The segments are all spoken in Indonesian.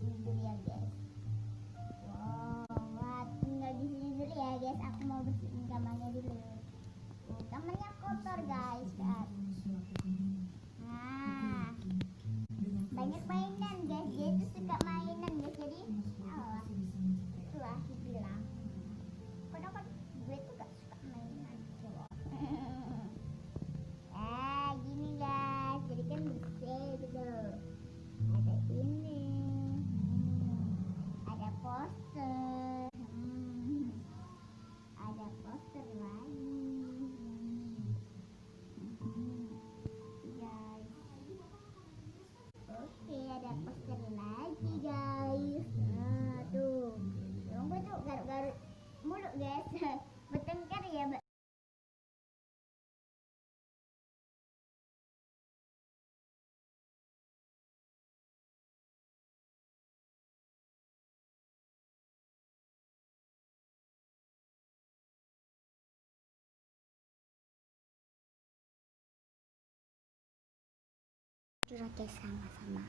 tidur ya guys. Wow, tinggal di sini dulu ya guys. Aku mau bersihin kamarnya dulu. Kamarnya kotor guys kan. Nah, banyak mainan guys. Dia tuh suka mainan guys. Jadi, itulah dibilang. Padahal kan gue tuh gak suka mainan coba. Gini guys. Jadi kan bersih gitu. Ada ini, ada poster, ada poster lagi, guys. Oke, ada poster lagi guys. Nah tuh, gue tuh garuk-garuk mulu guys. Bertengkar ya, Mbak. Curhat guys sama-sama.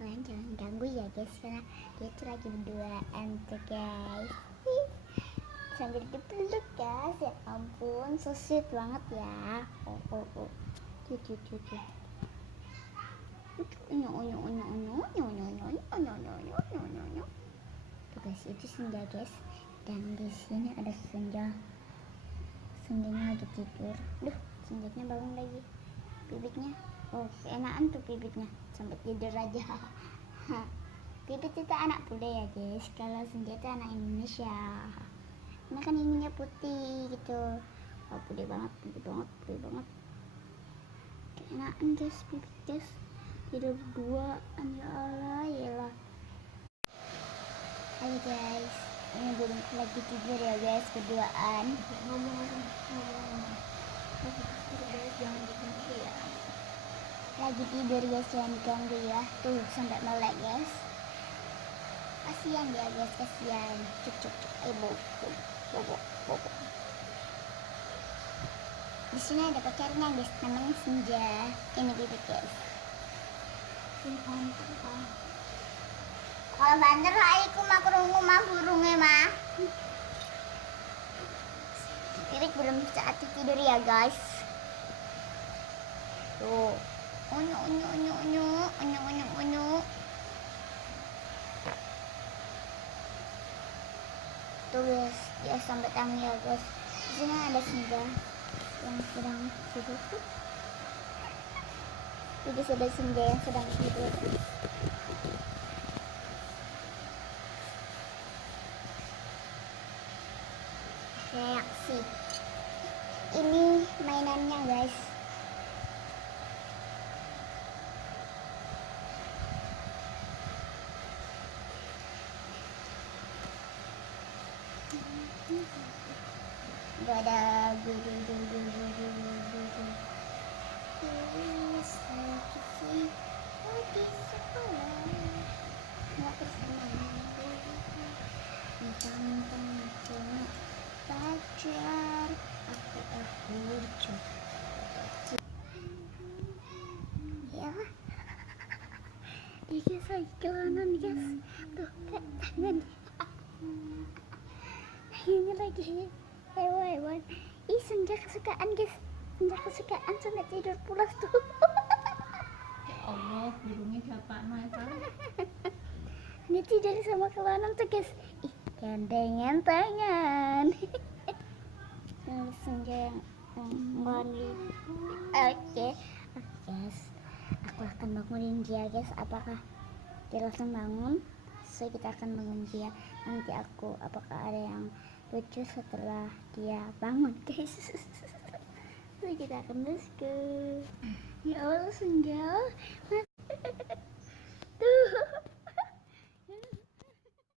Kalian jangan ganggu ya guys, karena dia tuh lagi berduaan tuh guys. Sambil dipeluk guys, ya ampun, so sweet banget ya. Tuh. Tuh guys, itu senja guys. Dan di sini ada senjanya lagi tidur. Duh, senjanya bangun lagi. Bibitnya, keenakan tuh bibitnya sampai tidur aja. Bibit itu anak bule ya guys, kalau senja itu anak Indonesia. Ini kan ininya putih gitu. Putih banget. Keenakan guys, bibit guys. Tidur berduaan, ya Allah, yalah. Halo guys, ini belum lagi tidur ya guys, berduaan. Ngomong. Jangan diganggu ya. Lagi tidur guys, jangan diganggu ya. Tuh sampai melek guys. Kasihan dia guys, kasihan. Cuk. Bobo. Di sini ada pacarnya guys, namanya Senja. Ini bibit guys. Kalau banter aku mah kerungu mah burungnya mah. Bibit belum saatnya tidur ya guys. Tuh. Unyu. Tuh guys, dia sampai tangan ya guys. Di sini ada Senja yang sedang tidur. Jadi ada Senja yang sedang tidur. Reaksi. Ini mainannya guys. Ada pacar aku ya. Dia lagi kelanan guys. Tuh tangan. Ini lagi hewan. Ih, Senja kesukaan guys. Senja kesukaan sampai tidur pulas tuh. Ya Allah, burungnya siapa kan? Ini tidur sama kelanan tuh guys. Ih, gandengan tangan. Senja yang mandi. Oke guys, aku akan bangunin dia guys. Apakah dia langsung bangun? So kita akan bangun dia. Nanti apakah ada yang lucu setelah dia bangun guys. So kita akan let's go. Ya Allah, Senja.